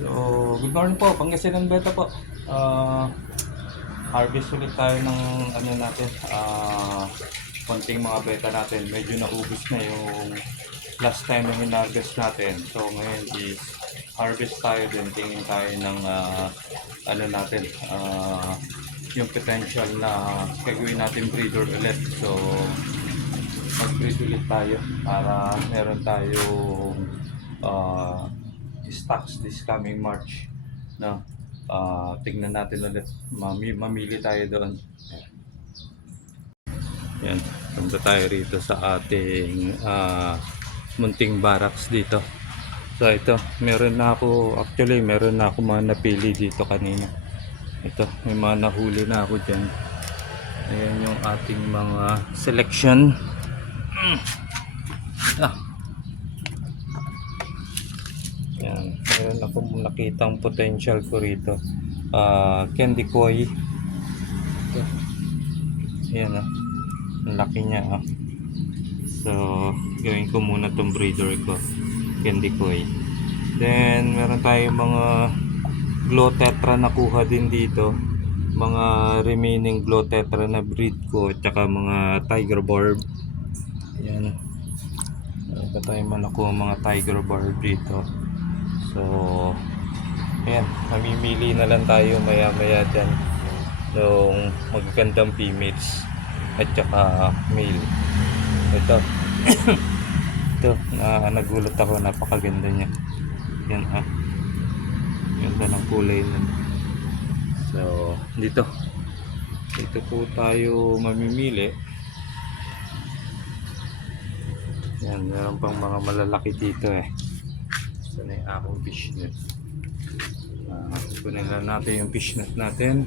So, good morning po, Pangasinan Beta po. Harvest ulit tayo ng ano natin, konting mga beta natin. Medyo naubos na yung last time na hinarvest natin. So, ngayon is harvest tayo din. Tingin tayo ng ano natin, yung potential na gagawin natin breeder ulit. So, mag-breed ulit tayo para meron tayong stocks this coming March, no? Tignan natin ulit, mamili tayo doon. Yan, punta tayo rito sa ating munting barracks dito. So ito, meron na ako mga napili dito kanina. Ito, may mga nahuli na ako dyan. Ayan yung ating mga selection. Yan, meron akong nakitang potential ko rito. Candy Koi. Ito. Ayan ang laki niya So, gawin ko muna tong breeder ko. Candy Koi. Then, meron tayong mga Glow Tetra nakuha din dito. Mga remaining Glow Tetra na breed ko. At saka mga Tiger Barb. Ayan. Meron pa tayong nakuha mga Tiger Barb dito. So, ayan, mamimili na lang tayo maya-maya dyan ng magagandang females at saka male. Ito ito, nagulat ako, napakaganda niya. Yan ganda ng kulay nun. So, dito po tayo mamimili. Yan, meron pang mga malalaki dito Ito na yung akong fishnet. Kunin lang natin yung fishnet natin.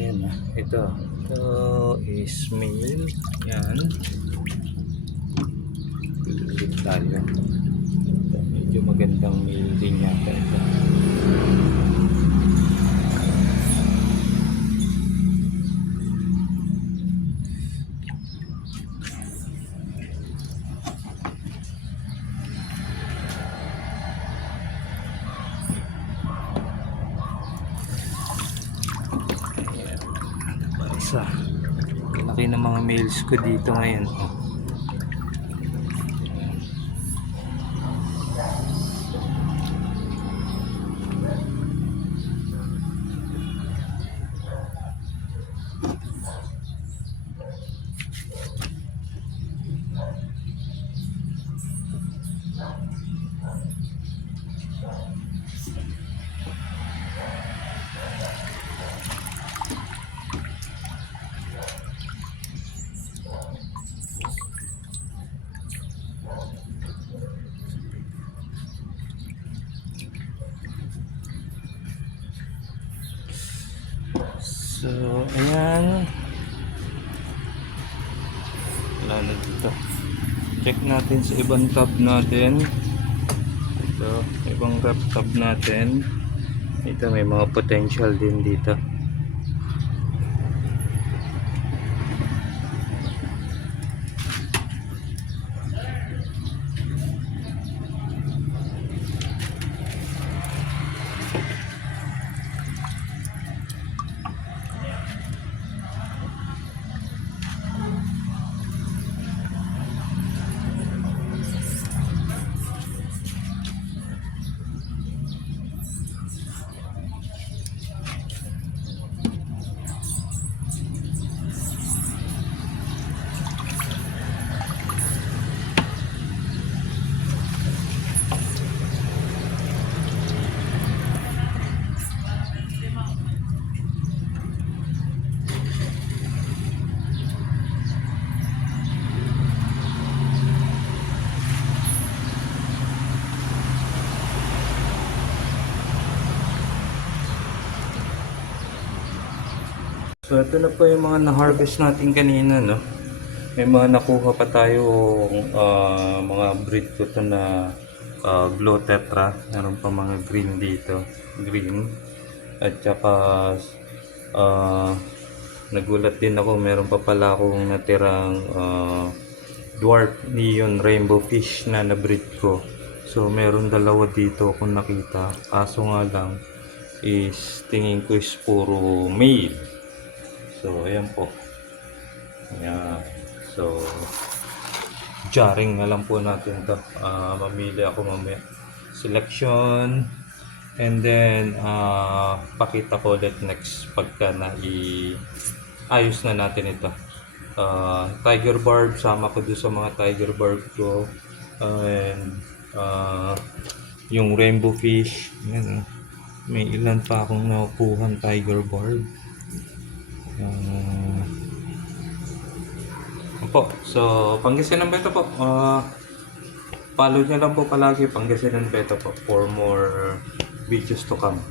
Ayan ito is male. Yan. Pilit tayo. Medyo magandang male din yata ito. Isa. Laki ng mga males ko dito ngayon. So, ayan. Wala na dito. Check natin sa ibang tab natin. Ito, ibang rep tab natin. Ito, may mga potential din dito. So ito na po yung mga na-harvest natin kanina, no? May mga nakuha pa tayo mga breed ko to na Glow Tetra. Meron pa mga green dito. Green. At saka nagulat din ako, meron pa pala akong natirang dwarf neon rainbow fish na na-breed ko. So meron dalawa dito kung nakita. Kaso nga lang is tingin ko is puro male. So ayan po. Ayan. So jarring na lang po natin to. Mamili ako mamaya. Selection. And then pakita ko ulit next pagka ayos na natin ito. Tiger barb, sama ko doon sa mga tiger barb ko. And yung rainbow fish. Yan, may ilan pa akong nakukuhan tiger barb. Opo, so Pangasinan Beta po. Follow nyo lang po palagi Pangasinan Beta po for more videos to come.